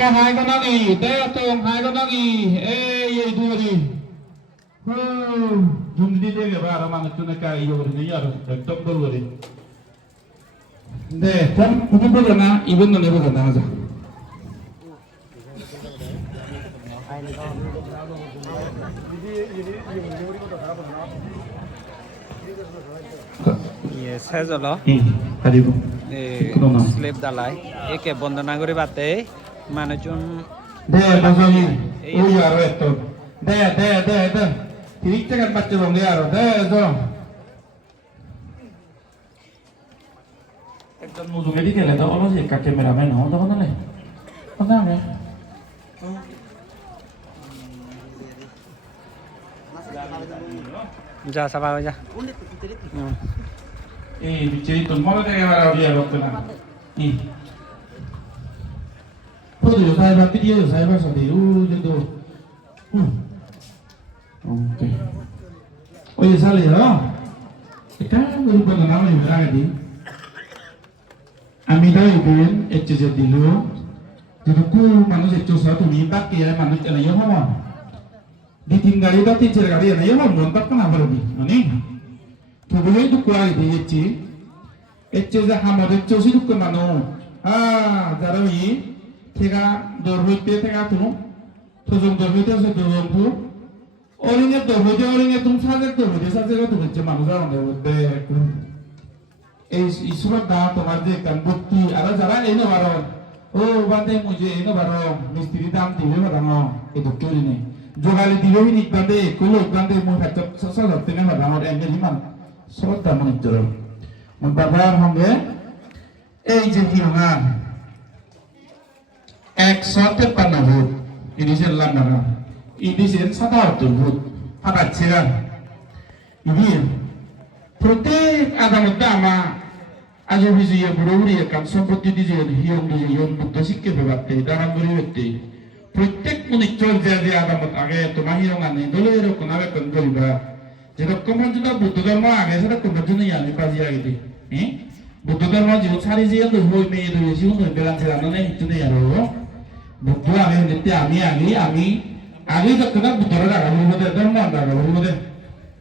hai con đang nghỉ té tôm hai con đang nghỉ ê vậy thua gì dùng đi đây cái bà mà chúng ta cài vô thì nhớ rồi top đâu rồi 네, 좀 보거나 이번도 내보거나 하자. ये 세절로 가리고. 슬랩 달라이 একে বন্দনা করে বাতে মানুষজন 네, 방송이 오이 알아 했던. 네. 디릭트가 맞죠, 동네 알아. 네, 저. একজন মুজুকে দি গেলে তো অলস একা ক্যামেরাম্যান হও তখন না কথা না যা সাবা যা এই বিচে তো মনে থেকে বাড়া দিয়া করতে না ই 포도 요사이 바 피디오 요사이 바 선데 우 저도 오케이 오이 살이요 এটা গরু বন্ধ নাম হইবে আগে দি আমি দাইবেন এচে দিল যেটুকু মানুষ এচে তুমি বাকি আর মানুষ এলাই হমা di tinggal itu ti cer kali ya mau nonton kan apa lagi ani to boleh itu kuai di ece za hamad ece sih itu mano jarami tega dorhoite tega tu jong dorhoite se jong tu orangnya dorhoite orangnya tum saja tu ece mano jarang deh এই ঈশ্বর দা তোমার যে কান ভক্তি আর যারা এই না বারো ও বাদে মুজে এই না বারো মিস্ত্রি দাম দিবে বাদানো এই ডক্টর নেই যোগালি দিবে নিক বাদে কইলো বাদে মু হাত সসল হতে না বাদানো এমনি হিমান শ্রদ্ধা মনে জোর মন বাবার সঙ্গে এই যে হিরঙা 153 ভূত ইনিশিয়াল লাগানো ইনিশিয়াল 77 ভূত হাবাচ্ছিরা ইবি প্রত্যেক আদালতে আমা আজ বিজয় বুড়ি কাম সম্পত্তি দিয়ে হিয়ম মুক্ত শিক্ষা ব্যাপারতে দারাঙ্গুরি ব্যক্তি প্রত্যেক মনিচর যে আদালত আগে তোমার হিয়ং আনে দলের কোনাবে কোন করিবা যেরকম যদি বুদ্ধ ধর্ম আগে সেরকম জন্য আমি বাজি আগে দিই বুদ্ধ ধর্ম জীবন সারি যে হই মেয়ে দুই জীবন হই বেলান ছে রানো নেই হিতে নেই আর বুদ্ধ আগে নিতে আমি যখন বুদ্ধর আগা হইবদে ধর্ম আগা হইবদে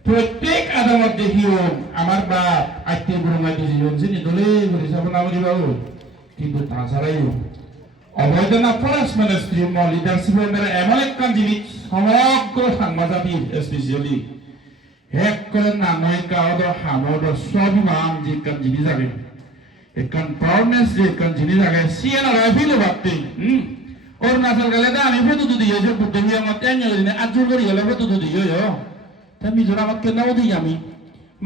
প্রত্যেক আদালত দেখিও আমার বাপ আত্মীয় গুরুমাই দুজন যিনি দলে করে সাবনা বলিবাও কিন্তু তাছাড়াইও অবৈধনা ফরেস্ট মিনিস্ট্রি লিডারশিপের দ্বারা এমন একখান জিনিস সমগ্র সাংবাদিক স্পেশালি এক করে নামে গাঁৱত হামদ স্বাভিমান যে একখান জিনিস আগে একখান পাওয়ারনেস যে একখান জিনিস আগে সিএন আর আইফিল বাপতে অরুণাচল গেলে আমি ফটো দিয়ে যে বুদ্ধ মিয়া মতে আনি আজুর করি গেলে ফটো দিয়ে মিজোরামত কেনাও দিই আমি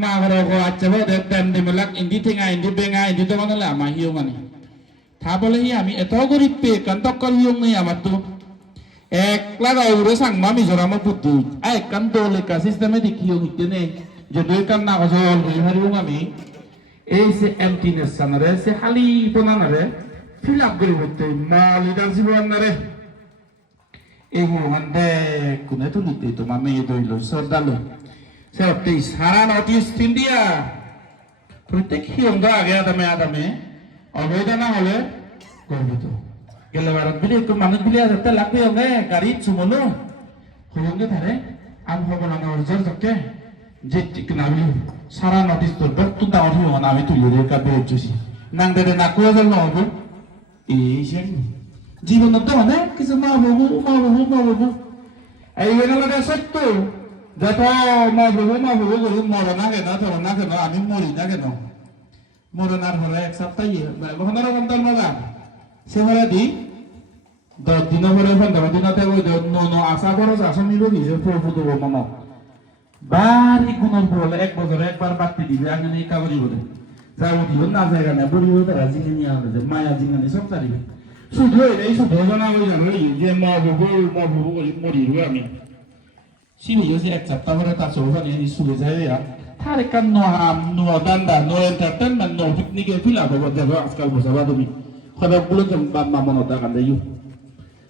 মা ঘরে আচ্ছা বলে দেন দিমলাক ইন্দি ঠেঙা ইন্দি বেঙা ইন্দি তো মানে আমার হিও মানে থা বলে আমি এত গরিব পে কান্তক করিও নেই আমার তো এক লাখ ইউরো সাংমা মিজোরামত বুদ্ধি এক কান দোলেকা সিস্টেমে দেখিও নিতে নেই যদি কান না হজল হই হারিও আমি এই সে এমটিনেস সানারে সে খালি পনানারে ফিল আপ করে হতে মা লিডারশিপ আনারে এই মহানদে কোনে তো নিতে তোমার মেয়ে দইল শ্রদ্ধালো সেটি সারা নর্থ ইস্ট ইন্ডিয়া প্রত্যেক হিয়ঙ্গ আগে আদামে অবৈধ না হলে গর্বিত গেলে ভারত বিলি একটু মানুষ বিলি আছে লাগবে হঙ্গে গাড়ি চুমলো হঙ্গে ধারে আমি হব না অর্জন থাকে যে ঠিক না বিলি সারা নর্থ ইস্ট তো দাওয়ার হিও না আমি তুলি রে কাবে হচ্ছি নাং দেরে না কোয়া জল না হবো এই যে জীবনত তো মানে কিছু মা বাবু এই বেলা সত্য যত মা বাবু গরু মরে না কেন ধরো না কেন আমি মরি না কেন মরনার হলে এক সপ্তাহ পনেরো ঘন্টার মজা সে হলে দি 10 দিন পরে 15 দিনতে আশা খরচ আসনিব নিজে ফুটব মন বাড়ি কোন বলে এক বছরে একবার বাড়তি দিবে আগে এই কাগজি বলে যাবো দিব না জায়গা না বলি তারা জিঙে নিয়ে আসবে মায়া জিঙানি সব চারিবে শুধু এই শুধু জানা ওই জানো যে মা বাবু মরিব আমি সিবিএসি এক সপ্তাহ পরে তার সৌজনে শুরু যায় তার একটা নোয়া দান্দা নো এন্টারটেনমেন্ট নো পিকনিকে ফিল আপ হবে দেখো আজকাল বোঝাবা তুমি খবরগুলো মা মনত কান্দে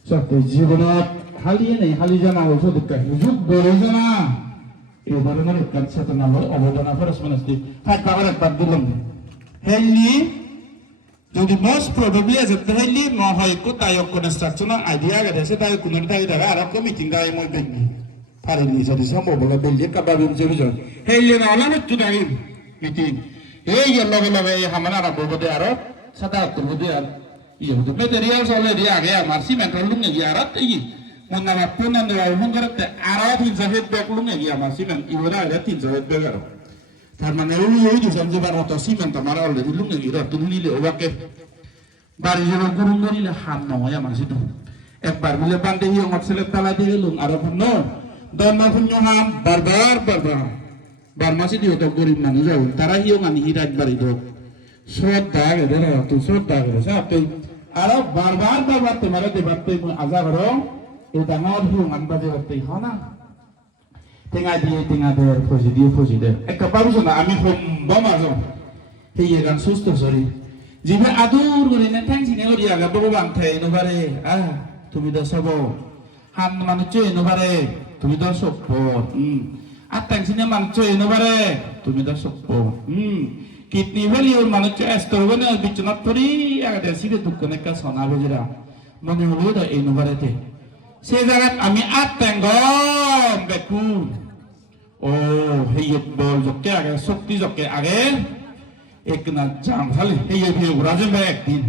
সত্য জীবনত হালিয়ে নেই হালি জানা হচ্ছে দুঃখ যুগ বড় জানা এই ধরনের একটা চেতনা অবদান ফরেস্ট মিনিস্ট্রি থাক বাবার একবার দিলাম হেললি যদি most probably as a daily mo hoy ko tayo construction ang idea ga dese tayo kunun tayo daga ara ko meeting ga mo bengi pare ni jadi samo bola belli ka babim jori jor hele na ala no tudai meeting ei yello gelo ei hamana ra bobo de aro sada to de ar iyo de materials already age amar cement lunge gi arat ei monna ma punan de hungarate ara tin zahet bek lunge gi amar cement ibora ga tin zahet bek aro তার মানে ওই যে সঞ্জীবার মতো cement আমার already লুঙ্গে গিয়ে তুমি নিলে ওকে বাড়ি যাবো গুরুং নিলে হাত নয় আমার সেটা একবার মিলে বান্ধে হিও আমার ছেলে তালা দিয়ে লুং আর ন দমা ফুন্য হাম বারবার বার মাসে দিয়ে তো গরিব মানুষ যাবো তারা হিও মানি হিরাত বাড়ি দোক শ্রদ্ধা গেলে তুই শ্রদ্ধা গেলে তুই আরো বারবার তোমার দেবার তুই আজা করো এই ডাঙর হিও মান বাজে তুই হ না tengah dia fuji dia kaparu sana ami bama so heye kan susto sorry jibe adur gori na tang sine gori aga bobo bang thai no bare tumi da sabo han man choi no bare tumi da soppo atang sine man choi no bare tumi da soppo kidney value man choi astor bana bichna puri aga de sire dukkone ka sona bojira mone holo da e no bare te সেই জায়গাত আমি আত্মঙ্গম দেখু ও হেয়ত বল জকে আগে শক্তি জকে আগে এক না জাম খালি হেয়ে ভে রাজে ভাই একদিন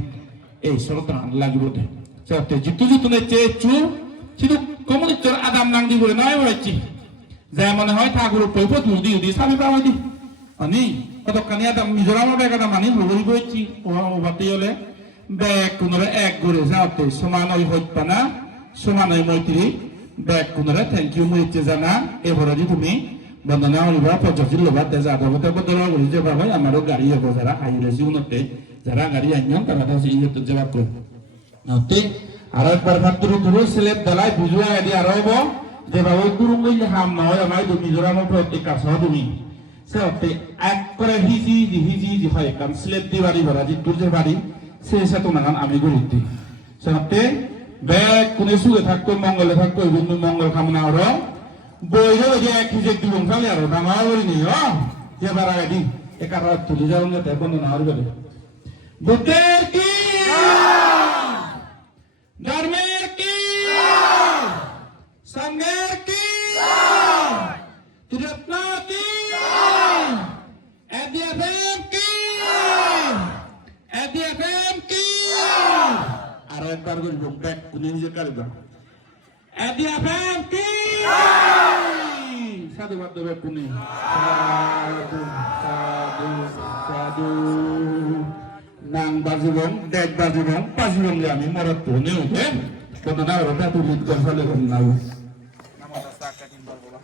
এই সরতান লাগিব দে সতে জিতু নে চেচু চিদু কমিউনিস্টর আদাম নাং দি বলে নাই হইছি যায় মনে হয় ঠাকুর পয়প দুদি সাবি পাওয়া দি ani কত কানি আদাম মিজোরাম বেগ আদাম মানি বলি হইছি ও বাতি হলে বেগ কোনরে এক করে যাওতে সমান হইত না সমানই মৈত্রী ব্যাগ কোনরা থ্যাংক ইউ মইতে জানা এবারে তুমি বন্দনা হলিবা পঞ্চাশির লোবা তেজা আদাবতে বদলা বলি যে বাবা আমারও গাড়ি হবো যারা হাইরে জীবনতে যারা গাড়ি আইন তারা তো সেই তো জবাব করে নতে আর একবার মাত্র দূরে সেলেব দালাই বুঝুয়া আদি আর হবো যে বাবা গুরুং গই হাম নয় আমায় তুমি মিজোরাম প্রত্যেক কাছ তুমি সেতে এক করে হিজি হয় কাম স্লেব দি বাড়ি ভরা জি তুর যে বাড়ি সে সাথে নাগান আমি গরিতি সেতে ব্যাগ কোনে সুগে থাকতো মঙ্গলে থাকতো বন্ধু মঙ্গল কামনা আর বইরে যে এক হিজে দিবং খালি আর ডাঙা বলিনি যে বারা গাড়ি একা রাত তুলে যাও না তাই বন্ধ না আর বলে বুদ্ধের কি ধর্মের কি সংঘের কি ত্রিরত্ন কি এডিএফএম কি আর একবার বলব ব্যাক কোনে নিজে কারবা এডিএফএম কি সাধু বাদবে কোনে সাধু নাম বাজুবং দেখ বাজুবং পাজুবং আমি মরত তোনে ওকে কত না রটা তো লিড করে ফেলে নাও নামাটা সাকা দিন বলবা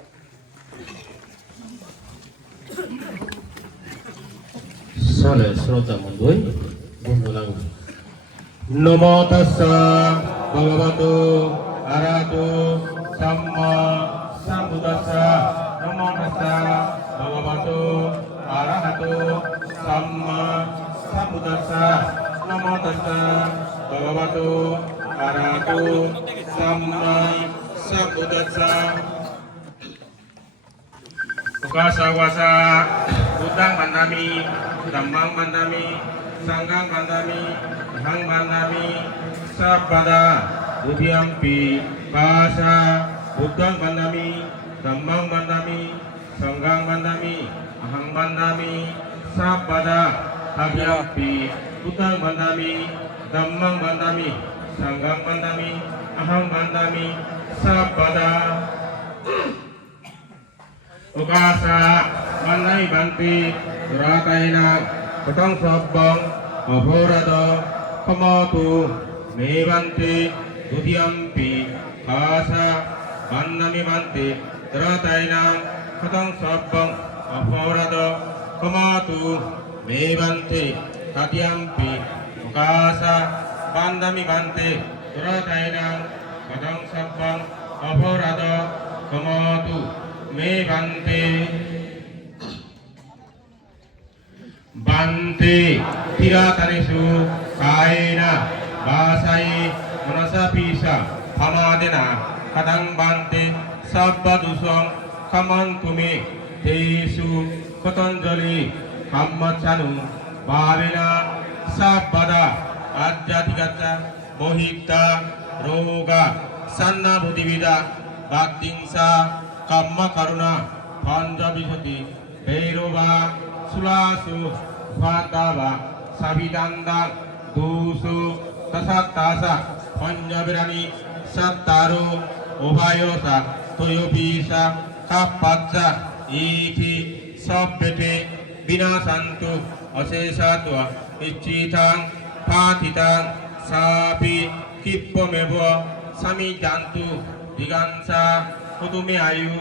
সলে শ্রোতা বন্ধুই বন্ধু লাগু নমো তাস্সা ভগবতো আরহাতো সাম্মা সাম্বুদ্দাসা নমো তাস্সা ভগবতো আরহাতো সাম্মা সাম্বুদ্দাসা নমো তাস্সা ভগবতো আরহাতো Samaa সাম্বুদ্দাসা Ukasa wasa Buddhang mandami Dhammang mandami Sanghang mandami Hang mandami Sabada Udhyampi Kasa Buddhang mandami Dhammang mandami Sanghang mandami Hang mandami Sabada Udhyampi Buddhang mandami Dhammang mandami Sanghang mandami Hang mandami Sabada Ukasa manai banti rataina petang sabang aborado kamotu me banti dudiyampi kasa manami banti rataina petang sabang aborado kamotu me banti dudiyampi kasa manami banti rataina petang sabang aborado kamotu me bante tiratanesu kaina basai manasa pisa pamadena kadang bante sabbadusang kamantume tesu kotonjali kammachanu babena sabbada adjatikata mohikta roga sanna budivida bhaktingsa kamma karuna panjabisati beirova sulasu fatava sabidanda dusu tasatasa panjabirani sattaru obhayosa toyobisa kapatsa iti sabbete binasantu asesatva ichitang patitang sapi kippomevo samijantu digansa kutume ayu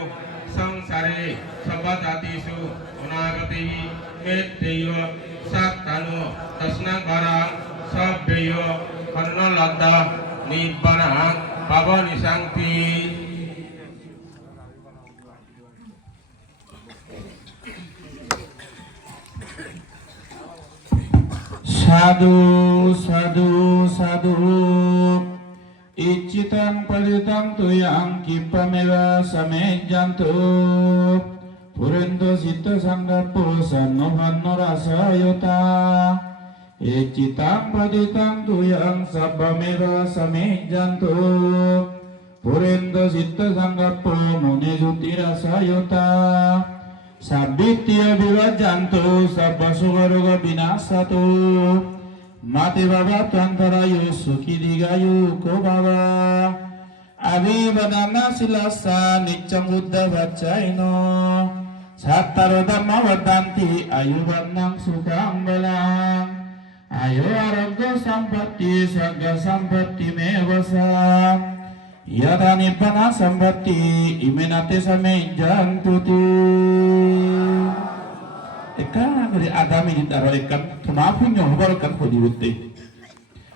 sangsare sabajatisu anagati metteyo sattanu tasnang barang sabbeyo karnaladda nibbanang pavani sangti. Sadhu sadhu sadhu Ichitang palitang tuyang kipameva samejantu Purendo sitta sanggapo sannohanno rasayota Ichitang palitang tuyang sabbameva samejantu Purendo sitta sanggapo munejuti rasayota Sabitya vivajantu sabba sugaruga binasatu Mati baba tantarayu sukhi digayu ko baba Abhivanana silasa niccam buddha vacaino Sattaro dhamma vadanti ayuvanang sukhang balang Ayo aragga sampatti sagga sampatti mevasa Yada nibbana sampatti imenate samejantuti Eka kali adami ditaro ikan tumapu nyoh barakan kodi butte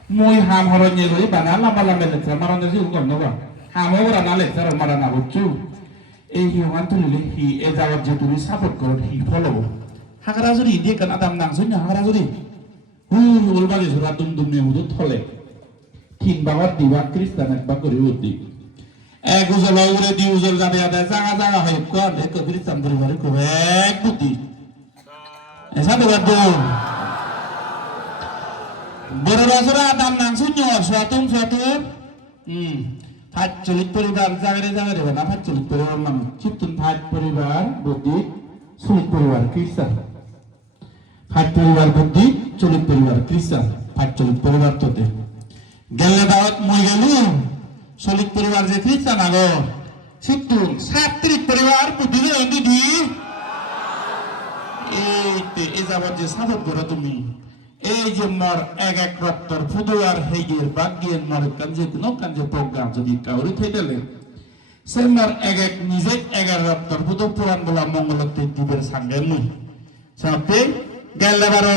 Mui ham horonye kali banala malam belet samaran desi ukam noba Ham ora nale sar marana bucu hiungan tulile hi ezawat jeturi sapot korot hi follow Hakara suri dia kan adam nangsunya hakara suri ulbagi surat dum ne udut thole Tin bawat diwa Kristen ek bakuri uti Guzol ure di uzol jade ada jaga hai ko ade ko Kristen bari ko ek buti Satu waktu berasura adam langsung nyor suatu Paculik paribar jagare mana paculik paribar man ciptun paribar buddhi sulit paribar Kristen paribar buddhi sulit paribar Kristen paculik paribar tote gelle dawat moi gelu sulit paribar je Kristen ago ciptun satrik paribar buddhi je endi di এই যাবত যে সাবত করো তুমি এই যে মর এক এক রক্তর ফুদুয়ার হেগের বাগ্যের মর কাঞ্জে কোনো কাঞ্জে প্রোগ্রাম যদি কাউরি থেইলে সে মর এক এক নিজে এগার রক্তর ফুদু পুরাণ বলা মঙ্গলতে দিবের সাঙ্গে মুই সাথে গেলে বারো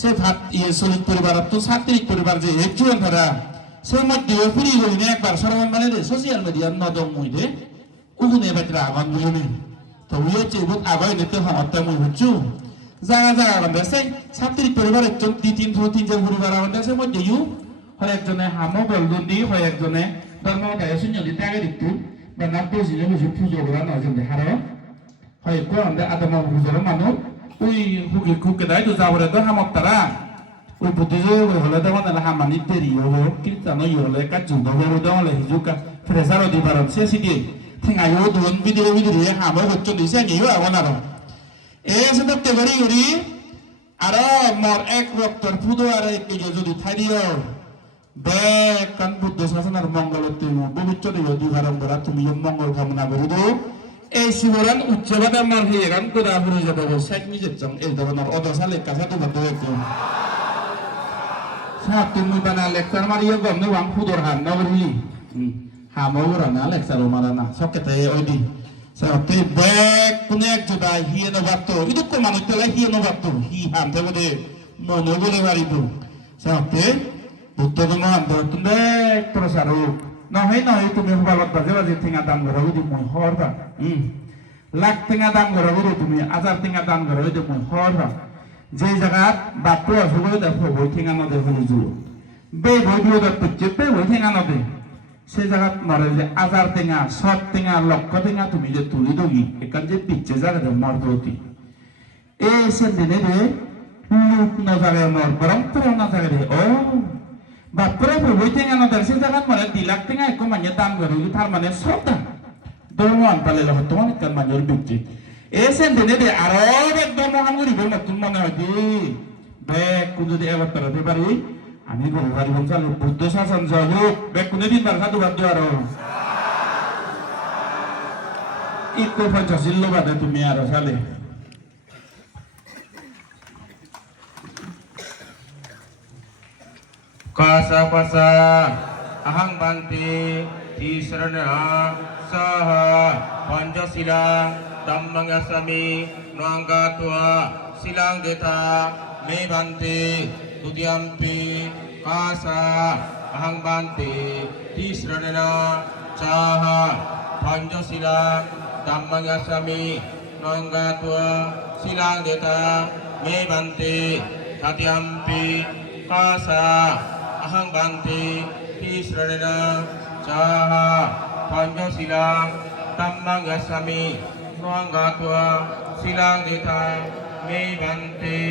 সে ভাত সলিত পরিবার তো সাত্রিক পরিবার যে একজন ধরা সে মধ্যে ফ্রি হইনে একবার সরমান মানে রে সোশ্যাল মিডিয়া নদম মুই রে উগুনে বাজরা আগান মুই তো উয়ে চেবুত আগাই নিতে হতে মুই হচ্ছু জায়গা বান্ধে সেই ছাত্রীর পরিবার একজন তিনজন পরিবার বান্ধে সেই মধ্যে ইউ হয় একজনে হামো বলদুন্দি হয় একজনে ধর্ম গায়ে শূন্যদি ত্যাগে দিতু বা না বুঝিলে বুঝি পুজো করা নজন দেখার হয় কো আমাদের আদম বুঝার মানুষ ওই হুকি খুকে দেয় তো যাবরে তো হামক তারা ওই বুদ্ধি হলে দেওয়া না হামানি দেরি হলো কীর্তন হলে কাজু দেবো দেওয়া হিজুকা ফ্রেসারও দিবার সে CD tinggayo duan video habo hocco di sen iyo awan aro sedap te gori aro mor ek doktor pudo are ke jodi thadiyo be kan buddha sasanar mongol temu bubicco de yodi garam bara tumi yom mongol kamna berudo siboran uccebada mar heran koda huru jabo sek mi jetjang donar odo sale kasa to bado ekko sa tumi bana lecture mariyo gomne wang pudor han nagri Hamau rana leksaro marana sokete odi Sate bek punek juda hieno waktu itu kok manusia lah hieno waktu hi ham tebode mono boleh waridu Sate butuh teman bek terus aru nah itu membalot baca di tengah dam gerahu di mohor ta lak tengah dam gerahu itu mi azar tengah dam gerahu itu mohor ta je jagat batu asugo da phoboi tengah node huluju be bodio da tuccepe boy tengah node সে জায়গাত মরে যে আজার টেঙা সব টেঙা লক্ষ টেঙা তুমি যে তুলি দগি এখান যে পিচ্ছে জায়গাতে মরদতি এই সে দিনে রে luk na jage mor borong pro na jage de oh bapre boi tenga na dar se jagan mane dilak tenga ko manye dam garu thar mane sobda dorman pale lo ton kan manyor bukti esen de de aro ekdom manguri bol notun mane hoy be kudu de ebat tara de bari আমি গরুবাড়ি বলছাল বুদ্ধ শাসন জহুক বে কোনে দিন বার সাধু বাদ আর eco পঞ্চাশিল্লো বাদে তুমি আর সালে কাসা পাসা আহং বান্তি তিসরণা সাহ পঞ্চশিলা dhammang asami nuangga tua silang deta me bante dudiyampi kasa ahang bante tisranena caha panjasila dhammang asami nuangga tua silang deta me bante dudiyampi kasa ahang bante tisranena caha panjasila dhammang asami nuangga tua silang deta me bante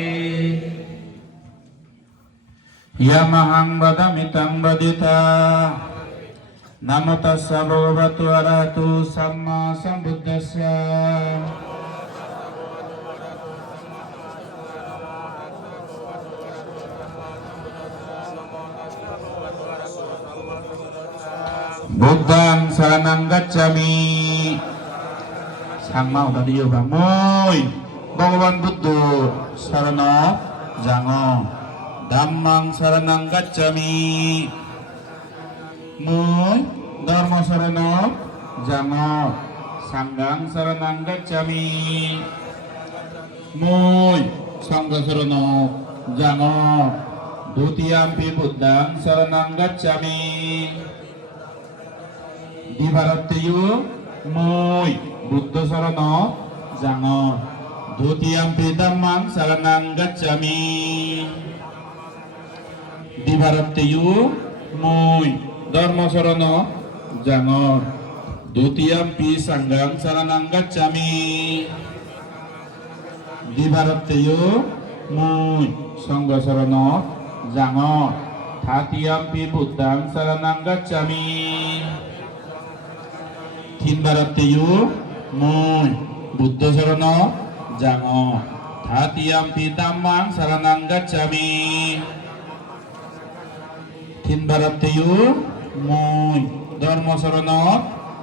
Yamahang badamitang badita Namo tassa bhagavato arahato samma sambuddhassa Buddhang saranang gacchami Sangma udah diyo ba moy Bhagavan Buddha sarana jango Dhammang saranang gacchami Moy dharma sarana jango Sanghang saranang gacchami Moy sangha sarana jango Dutiyampi buddhang saranang gacchami Divaratiyo moy buddha sarana jango Dutiyampi dhammang saranang gacchami Divaratiyo moy dharma sarana jango Dutiyampi sanghang saranang gacchami Divaratiyo moy sangha sarana jango Tatiyampi buddhang saranang gacchami Tinbaratiyo moy buddha sarana jango Tatiyampi dhammang saranang gacchami Tinbaratiyo moy dharma sarana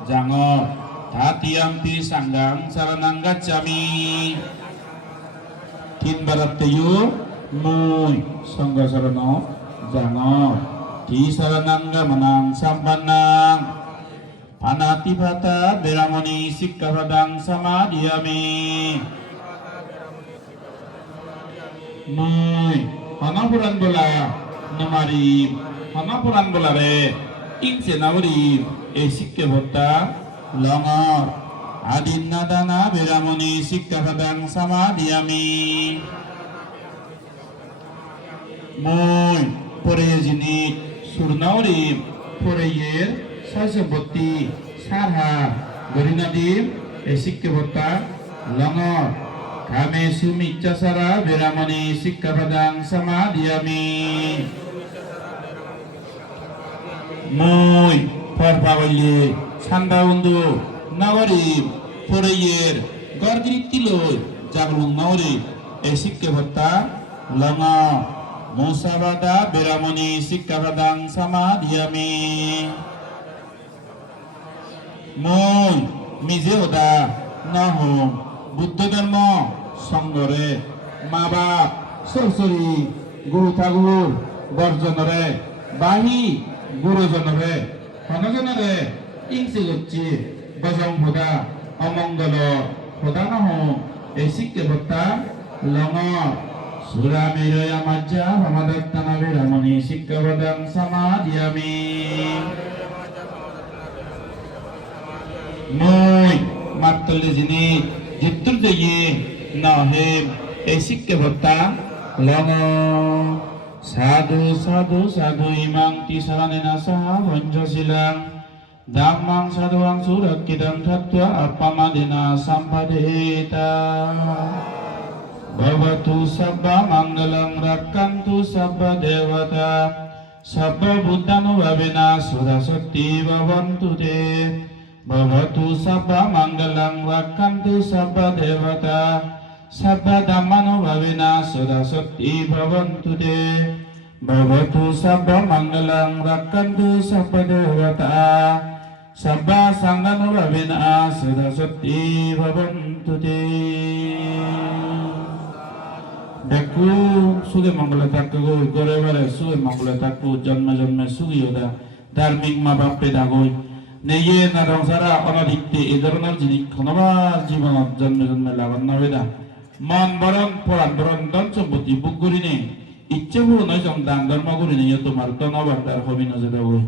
jango Tatiyampi sanghang saranang gacchami Tinbaratiyo moy sangha sarana jango Ti saranang gamanang sampannang Panatipata beramani sikkhapadang samadhiyami Moy hanapuran bola namari hanapuran bola re ingse nauri e sikkhabota longor adinnadana beramani sikkhapadang samadhiyami Moy pore jini surnauri pore yer Sasaboti sarha gorinadim esikkhabota langor kame sumicchasara beramani sikkhapadang samadhiyami Moy parpawalye sandaundu nagari poreyer gardrittiloy jaglung nauri esikkhabota langor musabada beramani sikkhapadang samadhiyami Moy mize oda nahom buddha dharma sangore ma bap sorsori guru thakur borjonore bahi gurujonore hanajonore ingse gocchi bajong hoda amangalo hoda nahom ei sikkhabota longor suramiro yamajja hamadattana beramani sikkhabadang samadhiyami Moy matole jini jitur jaye nahem ei sikkhabota lono sadhu sadhu sadhu imang tisaranena saha vanjasilang dhammang sadhuang surakkidang tattva appamadena sampadeta Bhavatu sabba mangalam rakkantu sabba devata Sabba buddhanuvavina sudasakti bhavantu te Bhavatu sabba mangalam rakkantu sabba devata Sabba dhammanuvavina sudasakti bhavantu te Bhavatu sabba mangalam rakkantu sabba devata Sabba sanghanuvavina sudasakti bhavantu te Beku suge mangala takku gore bare suge mangala takku janma janma sugi yoda dharmik ma bappe dagoi neye na rangsara onadikte edoronar jinik khonobar jibanot janma janma lagan na beda man baron poran baron dan সম্পত্তি বুক করিনে ইচ্ছে পুরো নয় জন দান ধর্ম করিনে তোমার তনবার তার হবি না যেটা ওই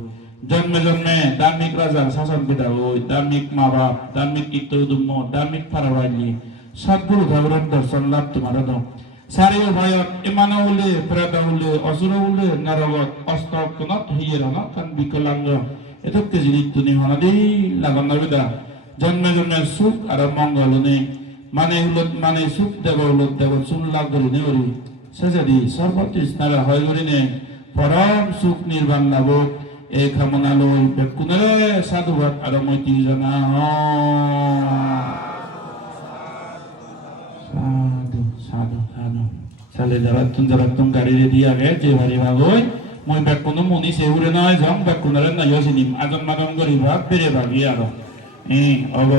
জন্মে জন্মে ধার্মিক রাজার শাসন পেটা ওই ধার্মিক মা বাপ ধার্মিক কীর্তন ধার্মিক ফারাবাইলি সদ্গুরু ঠাকুরের দর্শন লাভ তোমার দাও Sariyo bayat imana ule, prada ule, asura ule, naragat, astak kunat, hiyerana, kan bikalanga. Ito kejinik tuni hana di lagan na bida. Janme janme suk ara mangal ne, mane ulut mane suk deba ulut deba sun lagori ne ori. Sejadi sarbatis nara hoygori ne, param suk nirvan labok, ek hamana loy, bekunere sadhuvat ara moiti jana. Sadu. Sale jaratun gari de dia ge je bari bagoi moi bekkono muni seure na jam bekkunare na yosinim adam madam gori bag pere bagi aro ogo